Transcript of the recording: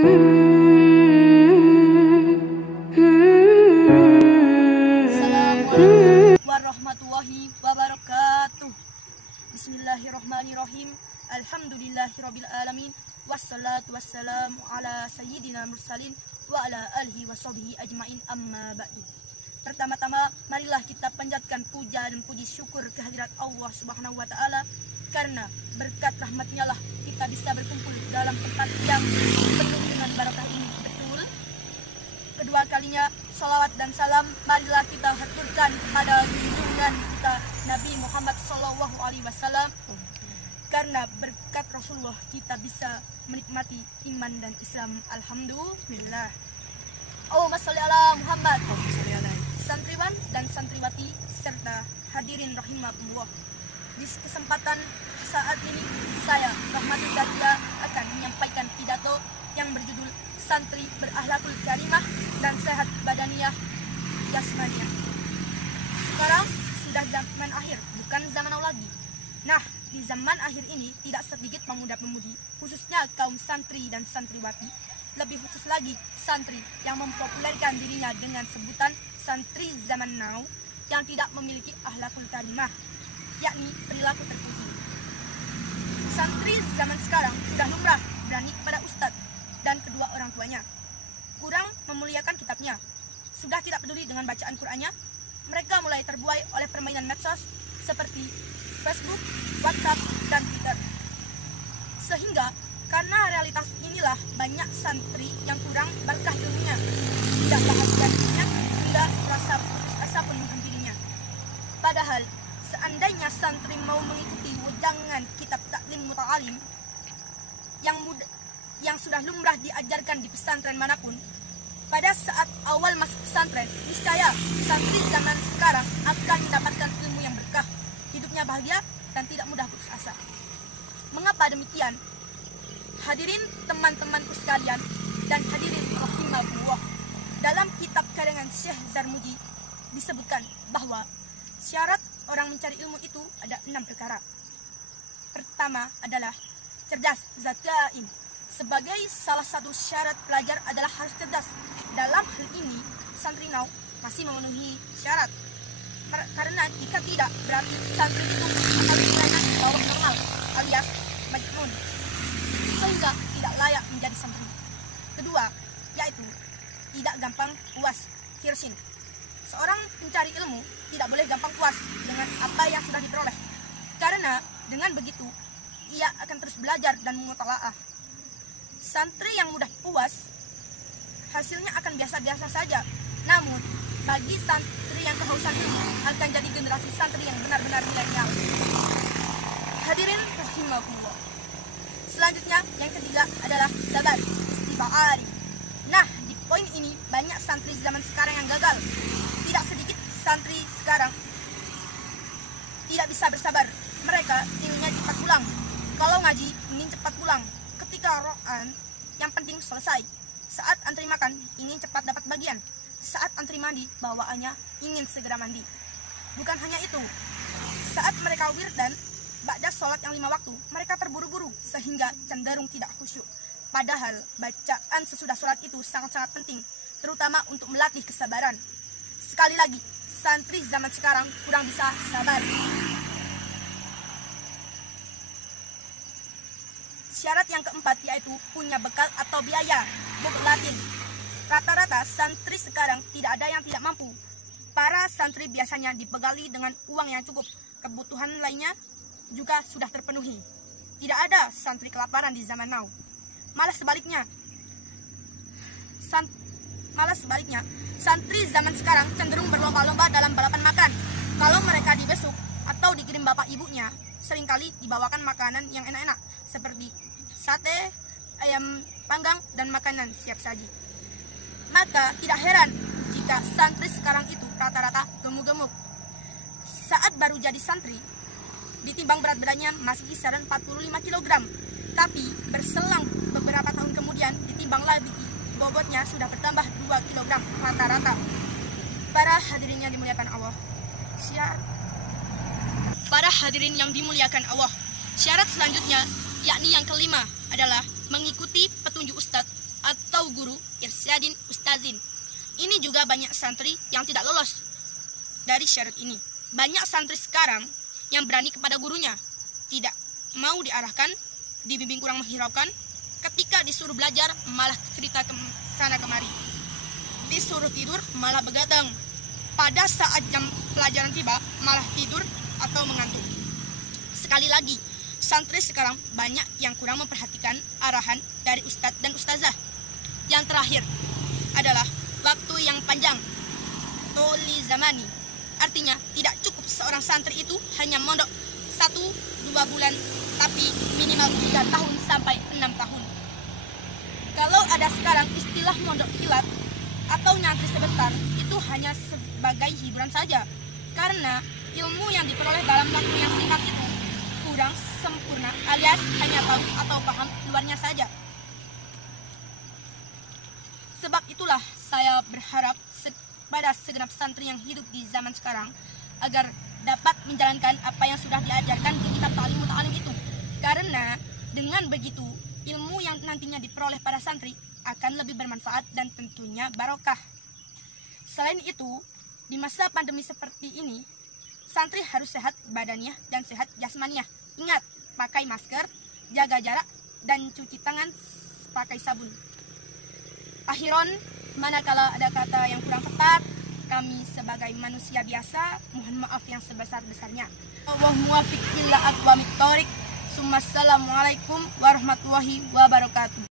Assalamualaikum warahmatullahi wabarakatuh. Bismillahirrahmanirrahim. Alhamdulillahirabbil alamin. Wassalatu wassalamu ala sayyidina mursalin wa ala alihi washabihi ajmain, amma ba'du. Pertama-tama marilah kita panjatkan puja dan puji syukur kehadirat Allah Subhanahu wa taala, karena berkat rahmatnya lah kita bisa berkumpul dalam tempat yang penuh dengan barakah ini. Betul. Kedua kalinya salawat dan salam marilah kita haturkan pada junjungan kita Nabi Muhammad SAW, karena berkat Rasulullah kita bisa menikmati iman dan Islam. Alhamdulillah. Allahumma sholli ala Muhammad. Santriwan dan santriwati serta hadirin rahimakumullah. Di kesempatan saat ini saya Rahmatul Daria akan menyampaikan pidato yang berjudul Santri Berakhlakul Karimah dan Sehat Badaniyah Jasmaniyah. Sekarang sudah zaman akhir, bukan zaman now lagi. Nah, di zaman akhir ini tidak sedikit pemuda-pemudi, khususnya kaum santri dan santriwati, lebih khusus lagi santri yang mempopulerkan dirinya dengan sebutan santri zaman now yang tidak memiliki akhlakul karimah, yakni perilaku terpuji. Santri zaman sekarang sudah lumrah berani kepada ustadz dan kedua orang tuanya, kurang memuliakan kitabnya, sudah tidak peduli dengan bacaan Qur'annya. Mereka mulai terbuai oleh permainan medsos seperti Facebook, WhatsApp, dan Twitter. Sehingga karena realitas inilah banyak santri yang kurang berkah ilmunya, tidak bahagia dirinya, hingga rasa putus asa pun menghampirinya. Padahal seandainya santri mau mengikuti wejangan kitab taklim muta'alim yang sudah lumrah diajarkan di pesantren manapun, pada saat awal masuk pesantren, niscaya santri zaman sekarang akan mendapatkan ilmu yang berkah, hidupnya bahagia dan tidak mudah putus asa. Mengapa demikian? Hadirin teman-temanku sekalian dan hadirin rahimakumullah, dalam kitab karangan Syekh Zarmuji disebutkan bahwa syarat orang mencari ilmu itu ada 6 perkara. Pertama adalah cerdas, zakain. Sebagai salah satu syarat pelajar adalah harus cerdas. Dalam hal ini santri now masih memenuhi syarat, karena jika tidak berarti santri itu akan dikirakan di bawah normal alias majnun, sehingga tidak layak menjadi santri. Kedua, yaitu tidak gampang puas, hirsin. Seorang pencari ilmu tidak boleh gampang puas dengan apa yang sudah diperoleh, karena dengan begitu ia akan terus belajar dan mutalaah. Santri yang mudah puas hasilnya akan biasa-biasa saja, namun bagi santri yang kehausan ilmu akan jadi generasi santri yang benar-benar milenial. Hadirin rahimakumullah. Selanjutnya yang ketiga adalah sabar, istighfar. Nah, di poin ini banyak santri zaman sekarang yang gagal. Tidak sedikit santri sekarang tidak bisa bersabar. Mereka inginnya cepat pulang. Kalau ngaji ingin cepat pulang. Ketika ro'an yang penting selesai. Saat antri makan ingin cepat dapat bagian. Saat antri mandi bawaannya ingin segera mandi. Bukan hanya itu, saat mereka wirdan ba'da sholat yang 5 waktu, mereka terburu-buru sehingga cenderung tidak khusyuk. Padahal bacaan sesudah sholat itu sangat-sangat penting, terutama untuk melatih kesabaran. Sekali lagi, santri zaman sekarang kurang bisa sabar. Syarat yang keempat yaitu punya bekal atau biaya, buku Latin. Rata-rata santri sekarang tidak ada yang tidak mampu. Para santri biasanya dibekali dengan uang yang cukup, kebutuhan lainnya juga sudah terpenuhi. Tidak ada santri kelaparan di zaman now. Malah sebaliknya, santri zaman sekarang cenderung berlomba-lomba dalam balapan makan. Kalau mereka dibesuk atau dikirim bapak ibunya, seringkali dibawakan makanan yang enak-enak seperti sate, ayam panggang, dan makanan siap saji. Maka tidak heran jika santri sekarang itu rata-rata gemuk-gemuk. Saat baru jadi santri, ditimbang berat badannya masih kisaran 45 kg. Tapi berselang beberapa tahun kemudian ditimbang lagi, bobotnya sudah bertambah 2 kg rata-rata. Para hadirin yang dimuliakan Allah, syarat selanjutnya yakni yang kelima adalah mengikuti petunjuk ustadz ustadzin, ustazin. Ini juga banyak santri yang tidak lolos dari syarat ini. Banyak santri sekarang yang berani kepada gurunya, tidak mau diarahkan, dibimbing kurang menghiraukan. Ketika disuruh belajar malah cerita ke sana kemari, disuruh tidur malah begadang. Pada saat jam pelajaran tiba malah tidur atau mengantuk. Sekali lagi, santri sekarang banyak yang kurang memperhatikan arahan dari ustadz dan ustazah. Yang terakhir adalah waktu yang panjang, toli zamani. Artinya tidak cukup seorang santri itu hanya mondok 1-2 bulan, tapi minimal 3 tahun sampai 6 tahun. Kalau ada sekarang istilah mondok kilat atau nyantri sebentar, itu hanya sebagai hiburan saja. Karena ilmu yang diperoleh dalam waktu yang singkat itu kurang sempurna, alias hanya tahu atau paham luarnya saja. Sebab itulah saya berharap pada segenap santri yang hidup di zaman sekarang agar dapat menjalankan apa yang sudah diajarkan di kitab Ta'lim Muta'alim itu. Karena dengan begitu ilmu yang nantinya diperoleh para santri akan lebih bermanfaat dan tentunya barokah. Selain itu, di masa pandemi seperti ini, santri harus sehat badaniah dan sehat jasmaniah. Ingat, pakai masker, jaga jarak, dan cuci tangan pakai sabun. Akhiron, manakala ada kata yang kurang tepat, kami sebagai manusia biasa mohon maaf yang sebesar-besarnya. Allahumma muwaffiq ila aqwamit thoriq. Assalamualaikum warahmatullahi wabarakatuh.